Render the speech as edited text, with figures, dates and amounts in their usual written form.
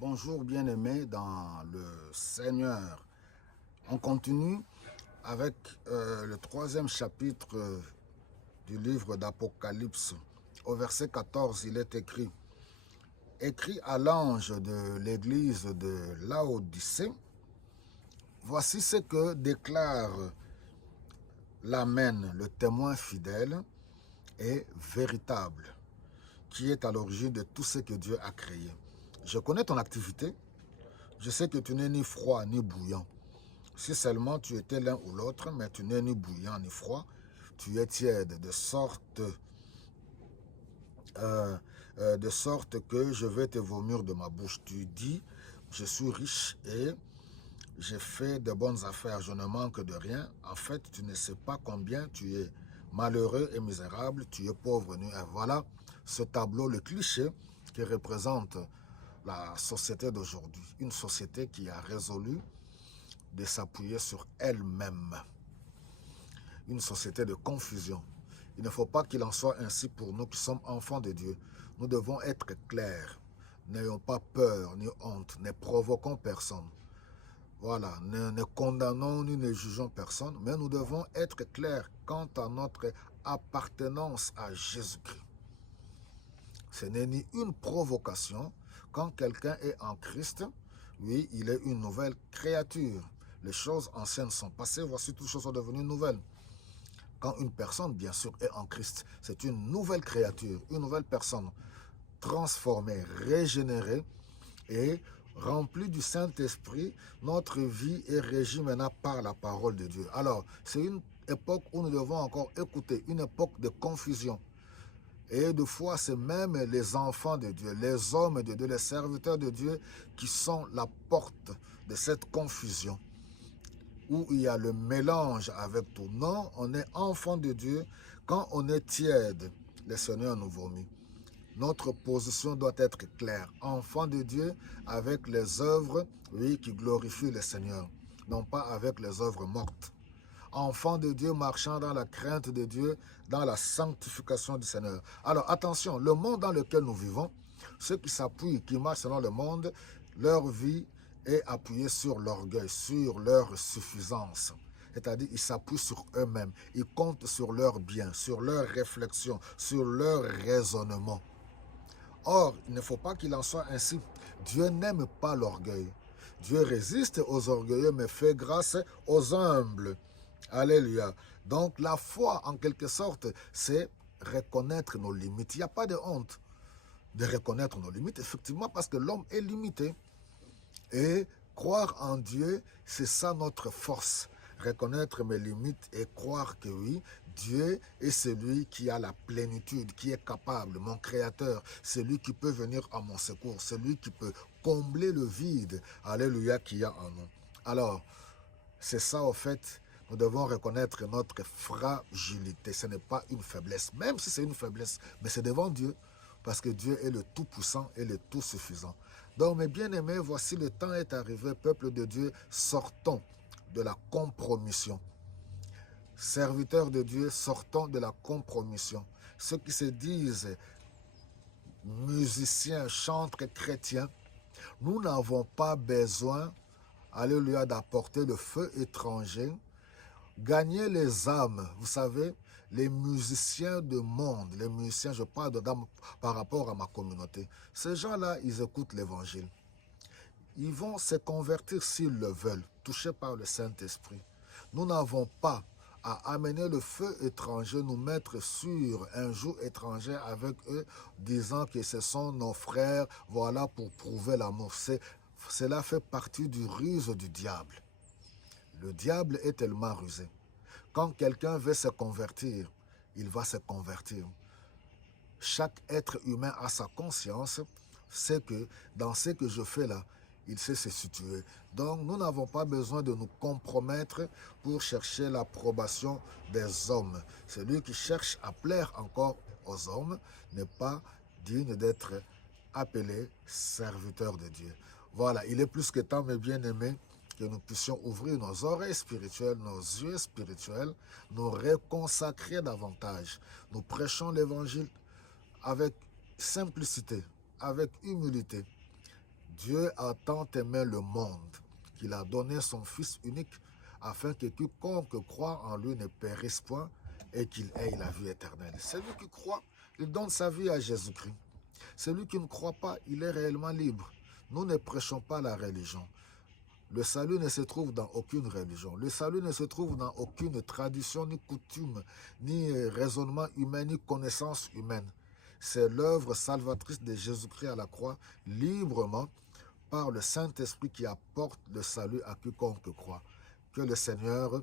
Bonjour bien-aimés dans le Seigneur. On continue avec le troisième chapitre du livre d'Apocalypse. Au verset 14, il est écrit: Écrit à l'ange de l'église de Laodicée, voici ce que déclare l'Amen, le témoin fidèle et véritable, qui est à l'origine de tout ce que Dieu a créé. Je connais ton activité, je sais que tu n'es ni froid ni bouillant. Si seulement tu étais l'un ou l'autre, mais tu n'es ni bouillant ni froid, tu es tiède, de sorte que je vais te vomir de ma bouche. Tu dis, je suis riche et j'ai fait de bonnes affaires, je ne manque de rien. En fait, tu ne sais pas combien tu es malheureux et misérable, tu es pauvre, nu. Et voilà ce tableau, le cliché qui représente la société d'aujourd'hui. Une société qui a résolu de s'appuyer sur elle-même. Une société de confusion. Il ne faut pas qu'il en soit ainsi pour nous qui sommes enfants de Dieu. Nous devons être clairs. N'ayons pas peur ni honte, ne provoquons personne. Voilà, ne condamnons ni ne jugeons personne, mais nous devons être clairs quant à notre appartenance à Jésus-Christ. Ce n'est ni une provocation. Quand quelqu'un est en Christ, oui, il est une nouvelle créature. Les choses anciennes sont passées, voici toutes choses sont devenues nouvelles. Quand une personne, bien sûr, est en Christ, c'est une nouvelle créature, une nouvelle personne, transformée, régénérée et remplie du Saint-Esprit. Notre vie est régie maintenant par la parole de Dieu. Alors, c'est une époque où nous devons encore écouter, une époque de confusion. Et de fois, c'est même les enfants de Dieu, les hommes de Dieu, les serviteurs de Dieu qui sont la porte de cette confusion, où il y a le mélange avec tout. Non, on est enfant de Dieu. Quand on est tiède, le Seigneur nous vomit. Notre position doit être claire. Enfant de Dieu avec les œuvres, oui, qui glorifient le Seigneur, non pas avec les œuvres mortes. Enfant de Dieu marchant dans la crainte de Dieu, dans la sanctification du Seigneur. Alors attention, le monde dans lequel nous vivons, ceux qui s'appuient, qui marchent selon le monde, leur vie est appuyée sur l'orgueil, sur leur suffisance. C'est-à-dire, ils s'appuient sur eux-mêmes, ils comptent sur leurs biens, sur leurs réflexions, sur leur raisonnement. Or, il ne faut pas qu'il en soit ainsi. Dieu n'aime pas l'orgueil. Dieu résiste aux orgueilleux, mais fait grâce aux humbles. Alléluia. Donc la foi, en quelque sorte, c'est reconnaître nos limites. Il n'y a pas de honte de reconnaître nos limites, effectivement, parce que l'homme est limité. Et croire en Dieu, c'est ça notre force. Reconnaître mes limites et croire que oui, Dieu est celui qui a la plénitude, qui est capable, mon créateur, celui qui peut venir à mon secours, celui qui peut combler le vide, alléluia, qu'il y a en nous. Alors, c'est ça, au fait, nous devons reconnaître notre fragilité. Ce n'est pas une faiblesse, même si c'est une faiblesse, mais c'est devant Dieu, parce que Dieu est le Tout-Puissant et le Tout-Suffisant. Donc, mes bien-aimés, voici le temps est arrivé, peuple de Dieu, sortons de la compromission. Serviteurs de Dieu, sortons de la compromission. Ceux qui se disent musiciens, chantres chrétiens, nous n'avons pas besoin, alléluia, d'apporter le feu étranger, gagner les âmes. Vous savez, les musiciens du monde, les musiciens, je parle de dames par rapport à ma communauté, ces gens-là, ils écoutent l'évangile. Ils vont se convertir s'ils le veulent, touchés par le Saint-Esprit. Nous n'avons pas à amener le feu étranger, nous mettre sur un joug étranger avec eux, disant que ce sont nos frères, voilà, pour prouver l'amour. Cela fait partie du ruse du diable. Le diable est tellement rusé. Quand quelqu'un veut se convertir, il va se convertir. Chaque être humain a sa conscience, sait que dans ce que je fais là, il sait se situer. Donc nous n'avons pas besoin de nous compromettre pour chercher l'approbation des hommes. Celui qui cherche à plaire encore aux hommes n'est pas digne d'être appelé serviteur de Dieu. Voilà, il est plus que temps, mes bien-aimés, que nous puissions ouvrir nos oreilles spirituelles, nos yeux spirituels, nous reconsacrer davantage. Nous prêchons l'évangile avec simplicité, avec humilité. Dieu a tant aimé le monde qu'il a donné son Fils unique afin que quiconque croit en lui ne périsse point et qu'il ait la vie éternelle. Celui qui croit, il donne sa vie à Jésus-Christ. Celui qui ne croit pas, il est réellement libre. Nous ne prêchons pas la religion. Le salut ne se trouve dans aucune religion. Le salut ne se trouve dans aucune tradition, ni coutume, ni raisonnement humain, ni connaissance humaine. C'est l'œuvre salvatrice de Jésus-Christ à la croix, librement, par le Saint-Esprit qui apporte le salut à quiconque croit. Que le Seigneur